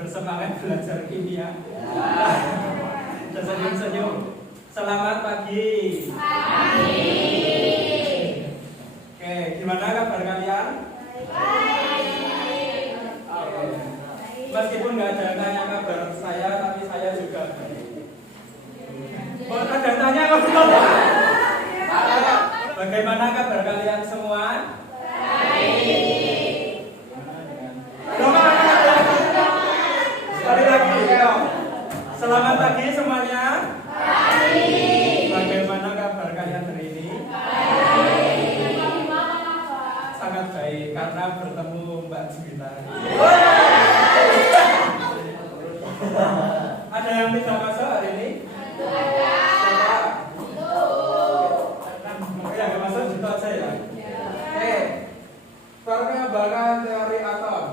bersemangat belajar kimia? Senyum-senyum. Selamat pagi. Oke, gimana kabar kalian? Meskipun nggak ada yang tanya kabar saya, tapi saya juga baik. Ada yang tanya kok? Bagaimana kabar kalian semua? Sekali lagi, selamat pagi semuanya. Bagaimana kabar kalian hari ini? Sangat baik karena bertemu Mbak Juwita. Ada yang tidak masuk hari ini? Yang nggak masuk itu aja ya. Oke, perkembangan teori atom.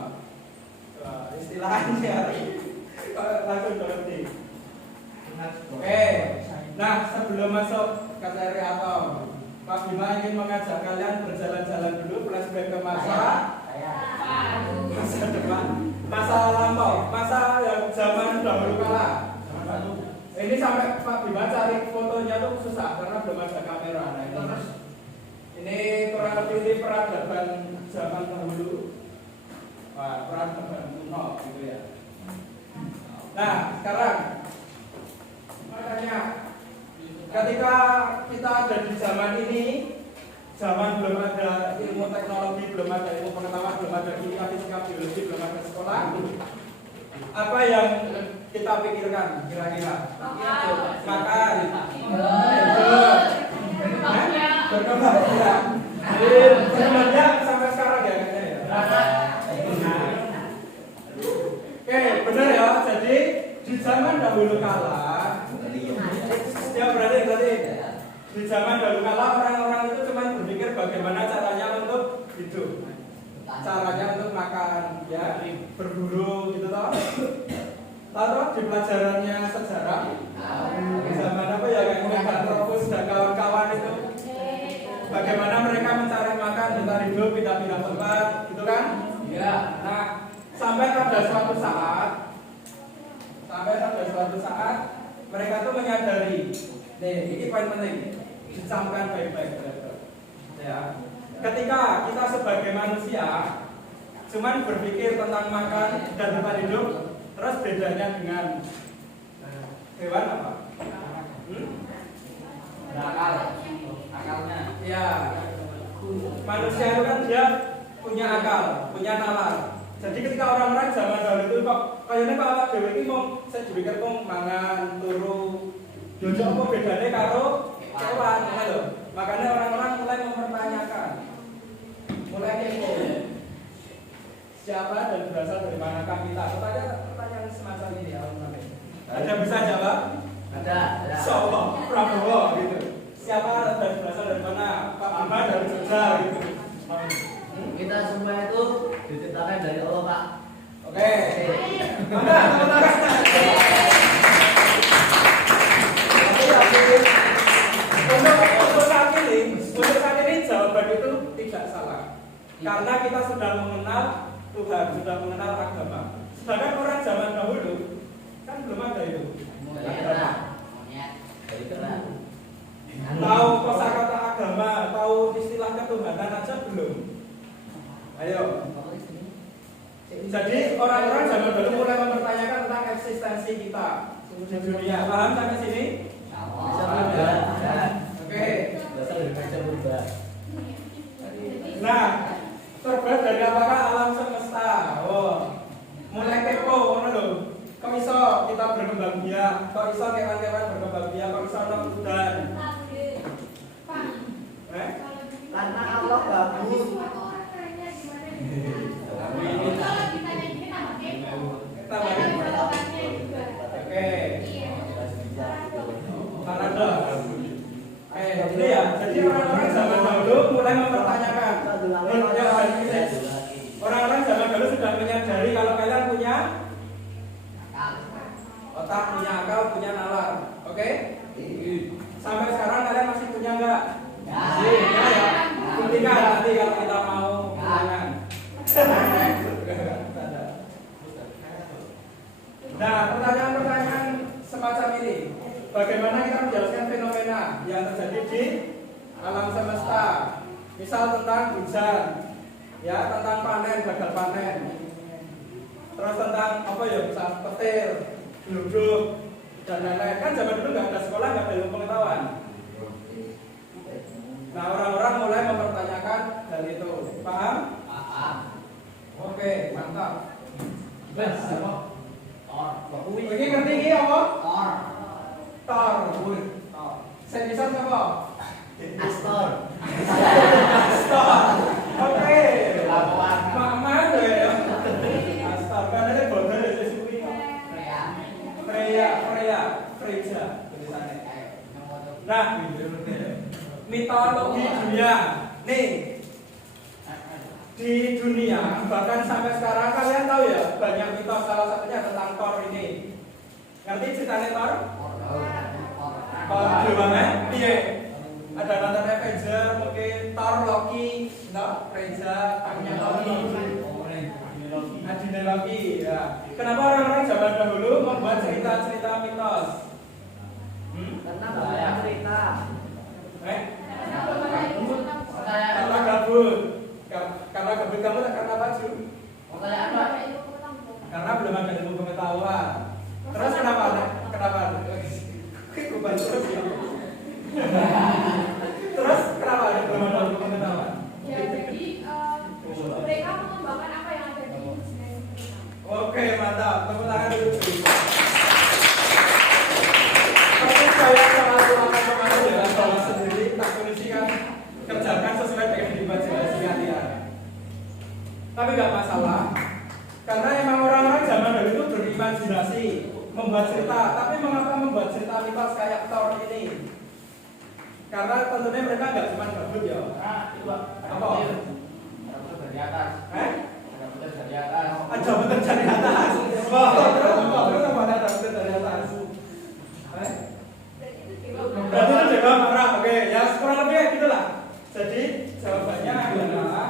Istilahnya langsung berhenti. Oke, nah sebelum masuk ke teori atom, Pak Bima ingin mengajak kalian berjalan-jalan dulu flashback ke masa depan, masa lampau, masa yang zaman dahulu kala. Ini sampai Pak Bima cari fotonya tuh susah karena belum ada kamera. Nah itu terus ini kurang lebih ini peradaban zaman dahulu, peradaban kuno gitu ya. Nah sekarang makanya ketika kita ada di zaman ini, zaman belum ada ilmu teknologi, belum ada ilmu pengetahuan, belum ada kimia, fisika, biologi, belum ada sekolah, apa yang kita pikirkan kira-kira? Makan, hidup, berkembang biak. Berkembang biak sampai sekarang ya kayaknya ya. Oke, benar ya. Jadi di zaman dahulu kala, ya berarti di zaman dahulu kala orang-orang itu cuma berpikir bagaimana caranya untuk hidup, caranya untuk makan, ya, berburu gitu toh. Lalu di pelajarannya sejarah, zaman apa ya kayak Megatropus dan kawan-kawan itu, bagaimana mereka mencari makan, mencari hidup, pindah-pindah tempat, gitu kan? Ya. Nah, sampai pada suatu saat, mereka tuh menyadari, nih, ini poin penting, dicamkan baik-baik, ya. Ketika kita sebagai manusia, cuman berpikir tentang makan dan tempat hidup, terus bedanya dengan hewan apa? Akalnya. Ya. Manusia itu kan dia punya akal, punya nalar. Jadi ketika orang-orang zaman dahulu itu kok kayaknya kalau dewe iki mau saya dipikir kok mangan, turu. Jojo apa bedanya karo hewan, lho. Makanya orang-orang mulai mempertanyakan. Mulai kepo. Siapa dan berasal dari manakah kita? Pertanyaan semacam ini ya, ada bisa jawab? Ada. Siapa? Prabowo gitu. Siapa dan berasal dari mana? Pak Bima dari Jogja gitu. Kita semua itu diciptakan dari Allah, Pak. Oke. Mana? Untuk saat ini jawaban itu tidak salah. Karena kita sudah mengenal Tuhan, sudah mengenal agama. Sedangkan orang zaman dahulu kan belum ada itu. Tahu kosakata agama, tahu istilah ketuhanan aja belum. Ayo. Jadi orang-orang zaman dulu mulai mempertanyakan tentang eksistensi kita di dunia. Paham sampai sini? Oke. Nah, terbuat dari apakah alam semesta? Oh, mulai kepo, ngono lho. Kok iso kita berkembang biak? Kok iso kewan-kewan berkembang biak? Kok iso ono udan? Karena Allah bagus. Oke. Jadi ya, jadi orang-orang zaman dahulu mulai mempertanyakan. Orang-orang zaman dahulu sudah menyadari kalau kalian punya otak, punya akal, punya nalar. Oke? Sampai sekarang kalian masih punya enggak? Ya. Buktikan nanti kalau kita mau ulangan. yang terjadi di alam semesta. Misal tentang hujan, ya tentang panen, gagal panen. Terus tentang apa ya, misal petir, geluduk, dan lain-lain. Kan zaman dulu nggak ada sekolah, nggak ada ilmu pengetahuan. Nah, orang-orang mulai mempertanyakan hal itu. Paham? Paham. Oke, mantap. Bes, apa? Ini ngerti ini apa? Tor. Tor. Saya bisa siapa? Astor. Astor. Oke. Laporan. Mama deh. Astor. Karena ini bodoh ya sesuai. Freya. Tulisannya. Nah, mitologi dunia. Nih, di dunia bahkan sampai sekarang kalian tahu ya banyak mitos, salah satunya tentang Thor ini. Ngerti ceritanya Thor? Thor gimana? Iya. Ada nonton Avenger, mungkin Thor, Loki, no? Freya, tamunya Loki. Adine Loki. Ya. Kenapa orang-orang zaman dahulu membuat cerita-cerita mitos? Karena banyak cerita. Karena gabut. Karena gabut kamu karena apa Ju? Pertanyaan apa? Karena belum ada ilmu pengetahuan. Terus kenapa? Bukan terus ya. Terus kenapa ada belum ada ilmu pengetahuan? Ya jadi mereka mengembangkan apa yang ada di dunia. Oke, mantap. Tepuk tangan dulu. Tapi saya selalu akan mengajar bahwa sendiri tak kondisikan kerjakan sesuai dengan imajinasi kalian. Tapi nggak masalah, karena emang orang-orang zaman dulu itu berimajinasi, membuat cerita. Tapi mengapa membuat cerita mitos kayak Thor ini? Karena tentunya mereka nggak cuma gabut ya. Apa? Dari atas. Ada putar dari atas. Ada putar dari atas. Wah, terus apa ada putar dari atas? Berarti itu juga marah. Oke, ya kurang lebih kayak gitulah. Jadi jawabannya adalah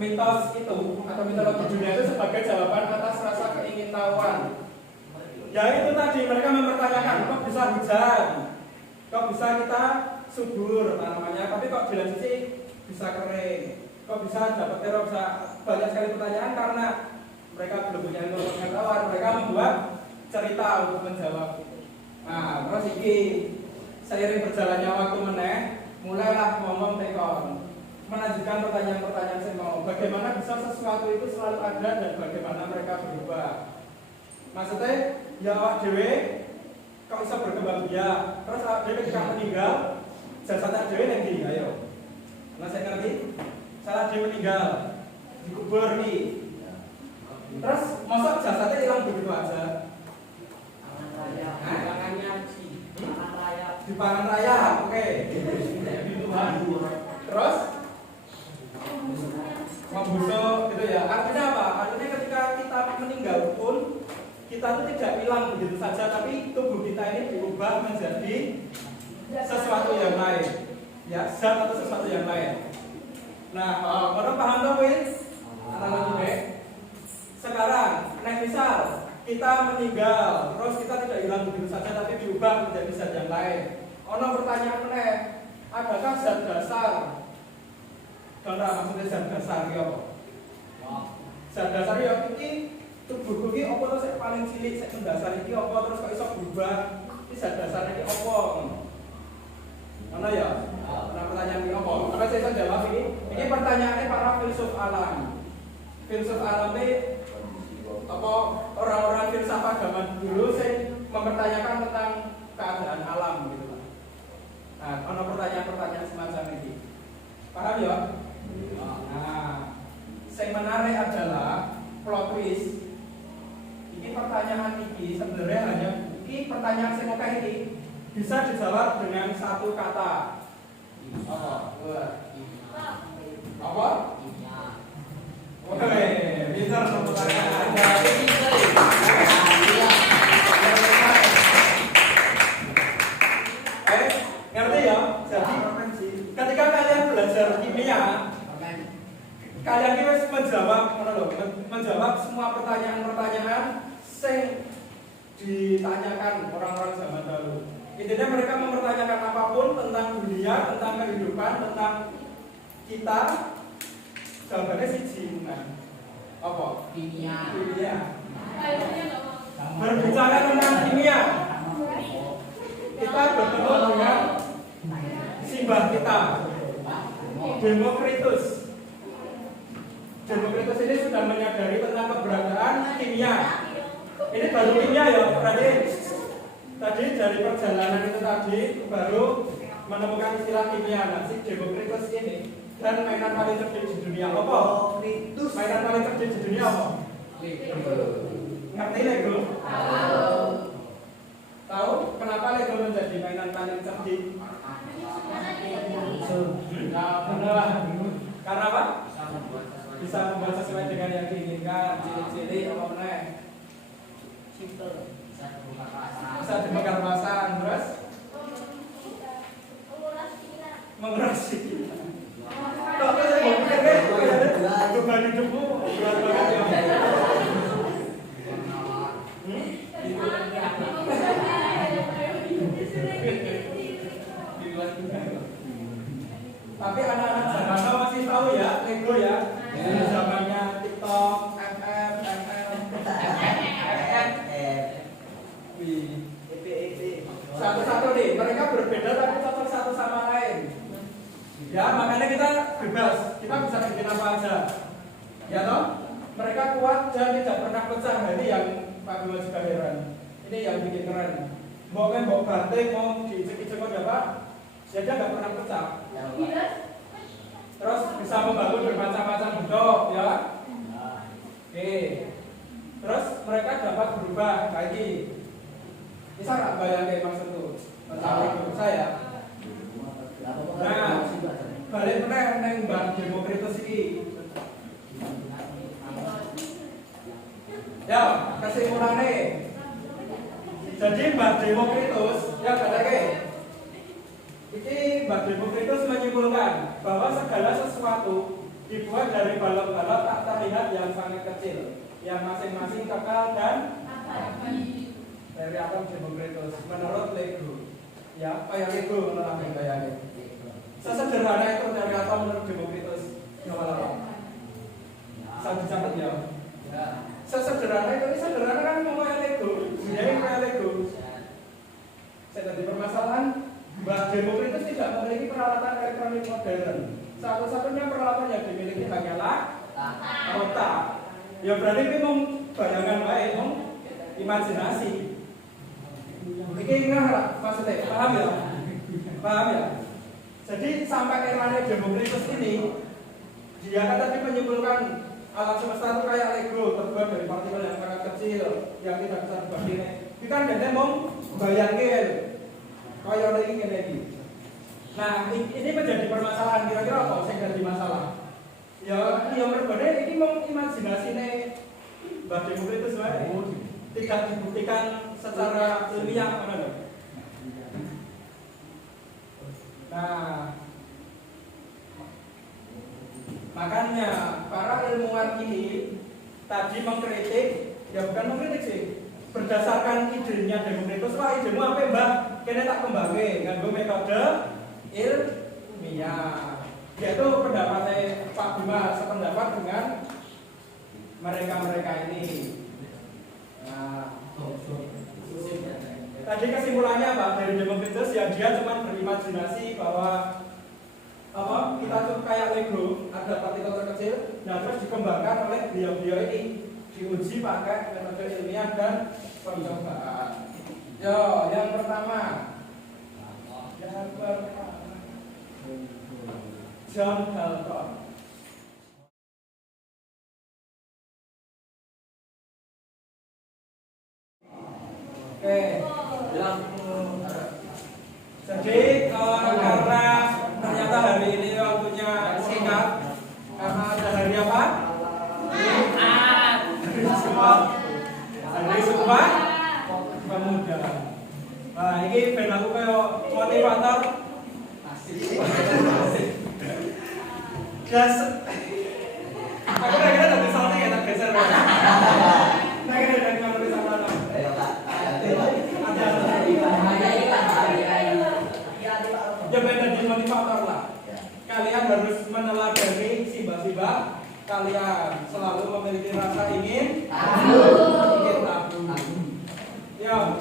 mitos itu atau mitologi dunia itu sebagai jawaban atas rasa keingintahuan. Ya itu tadi mereka mempertanyakan kok bisa hujan, kok bisa kita subur tanamannya, tapi kok di lain sisi bisa kering, kok bisa dapat teror, bisa banyak sekali pertanyaan karena mereka belum punya ilmu pengetahuan. Mereka membuat cerita untuk menjawab. Nah, terus ini seiring berjalannya waktu meneh, mulailah ngomong tekon, menanyakan pertanyaan-pertanyaan saya mau bagaimana bisa sesuatu itu selalu ada dan bagaimana mereka berubah. Maksudnya ya awak dewe kok bisa berkembang biak, terus awak dewe ketika meninggal jasadnya dewe yang di ayo. Nah saya ngerti, salah dewe meninggal dikubur nih, terus masa jasadnya hilang begitu aja? Di pangan raya, oke. Terus membusuk gitu ya. Artinya apa? Artinya ketika kita meninggal pun kita itu tidak hilang begitu saja, tapi tubuh kita ini diubah menjadi sesuatu yang lain, ya, zat atau sesuatu yang lain. Nah, orang paham tuh wis? Analogi. Sekarang, misal kita meninggal, terus kita tidak hilang begitu saja, tapi diubah menjadi zat yang lain. Ono pertanyaan meneh, adakah zat dasar? Contoh maksudnya zat dasar iki apa? Zat dasar ya iki tubuhku iki apa terus paling cilik sing mendasar iki apa terus kok iso berubah? Iki zat dasar iki apa? Mana ya? Nah pertanyaan ini apa? Apa saya bisa jawab ini? Ini pertanyaannya para filsuf alam. Filsuf alam ini apa orang-orang filsafat zaman dulu saya mempertanyakan tentang keadaan alam gitu. Nah, ada pertanyaan-pertanyaan semacam ini. Paham ya? Nah, yang menarik adalah plot twist. Ini pertanyaan ini sebenarnya hanya ini pertanyaan semoga ini bisa dijawab dengan satu kata. Apa? Apa? Oke, pintar pertanyaan. Ngerti ya? Jadi ketika kalian belajar kimia, kalian ini menjawab semua pertanyaan-pertanyaan yang ditanyakan orang-orang zaman dahulu. Intinya mereka mempertanyakan apapun tentang dunia, tentang kehidupan, tentang kita. Jawabannya siji bukan. Apa? Kimia. Kimia. Kayaknya nggak mau. Berbicara tentang kimia, kita bertemu dengan simbah kita, Demokritus. Demokritus ini sudah menyadari tentang keberadaan kimia. Ini baru kimia ya, berarti tadi dari perjalanan itu tadi baru menemukan istilah kimia. Nah, si Demokritus ini dan mainan paling cerdik di dunia apa? Mainan paling cerdik di dunia apa? Ngerti Lego? Tahu kenapa Lego menjadi mainan paling cerdik? Benar. Karena apa? Bisa membuat sesuai dengan yang diinginkan. Ciri-ciri apa meneh? Bisa dibakar pasang, terus menguras pikiran. Kok saya mau pikir beban hidupmu berat banget ya. Tapi anak-anak sekarang masih tahu ya Lego ya. Di zamannya TikTok, MM. Satu-satu nih, mereka berbeda tapi cocok satu sama lain. Ya, makanya kita bebas, kita bisa bikin apa aja. Ya toh? Mereka kuat dan tidak pernah pecah. Ini yang Pak Bima juga heran. Ini yang bikin keren. Mau banting, mau diicek-icek ya Pak, dia nggak pernah pecah. Terus bisa membangun bermacam-macam bentuk, ya. Oke. Terus mereka dapat berubah lagi. Bisa nggak bayangin maksudku? Tentang saya. Nah, balik meneng Mbak Demokritus ini. Ya, kesimpulannya. Jadi Mbak Demokritus, ya katanya. Ini Mbak Demokritus menyimpulkan bahwa segala sesuatu dibuat dari balok-balok tak terlihat yang sangat kecil, yang masing-masing kekal dan dari atom Demokritus menurut Lego. Ya, kayak Lego menurut apa yang bayangin. Sesederhana itu dari atom menurut Demokritus. Gimana? Saya dicatat ya. Sesederhana itu, sederhana kan ngomongnya Lego, jadi kayak Lego. Saya tadi permasalahan. Mbak Demokritus tidak memiliki peralatan elektronik modern. Satu-satunya peralatan yang dimiliki hanyalah otak. Ya berarti ini bayangan baik, imajinasi. Ini enggak maksudnya, paham ya? Paham ya? Jadi sampai eranya Demokritus ini, dia kan tadi menyimpulkan alam semesta itu kayak Lego, terbuat dari partikel yang sangat kecil, yang tidak bisa dibagi. Ini kan dia mau bayangin. Kaya ini lagi. Nah, ini menjadi permasalahan. Kira-kira apa yang jadi masalah? Ya, yang berbeda ini mau imajinasinya Mbak Demokritus tidak dibuktikan secara ilmiah, mana dong? Nah, makanya para ilmuwan ini tadi mengkritik, ya bukan mengkritik sih, berdasarkan idenya Demokritus. Wah, idemu apa Mbak? Kini tak kembangin dengan metode ilmiah. Yaitu pendapatnya Pak Bima sependapat dengan mereka ini. Nah, tadi kesimpulannya Pak dari Demokritus ya dia cuma berimajinasi bahwa kita tuh kayak Lego, ada partikel terkecil, nah terus dikembangkan oleh beliau-beliau ini, diuji pakai metode ilmiah dan percobaan. Yo, yang pertama, John Dalton. Oke, jadi karena ternyata hari ini waktunya singkat, karena ada hari apa? Hari Sumpah Pemuda. Nah, ini ben aku kayak motivator. Gas. Aku kira-kira dari salting ya, tak geser. Nah, kira dari mana bisa mana? Ayo, Kak. Ada. dari Simbah-simbah kalian selalu memiliki rasa ingin tabung. Ya,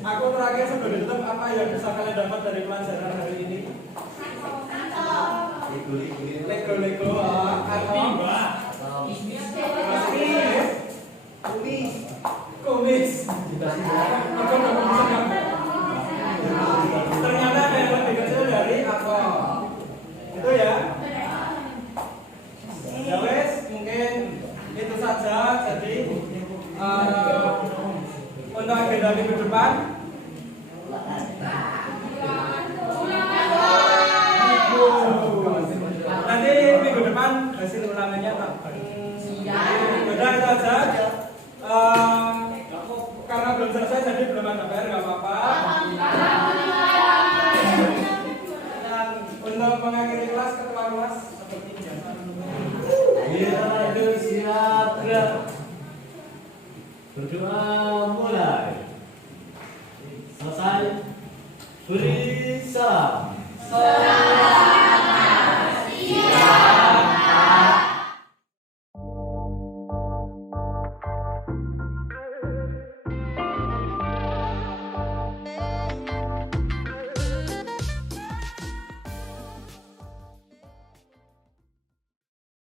aku terakhir sebelum ditutup, apa yang bisa kalian dapat dari pelajaran hari ini? Lego atau kumis. Ternyata ada yang lebih kecil dari apel. Itu ya. Ya wes, mungkin itu saja. Jadi untuk agenda minggu depan nanti minggu depan hasil ulangannya tak. Udah itu aja. Karena belum selesai jadi belum ada PR, nggak apa-apa. Dan untuk mengakhiri kelas, ketua kelas seperti biasa. Ya, itu siap gerak. Berdoa mulai. Selesai. Beri salam.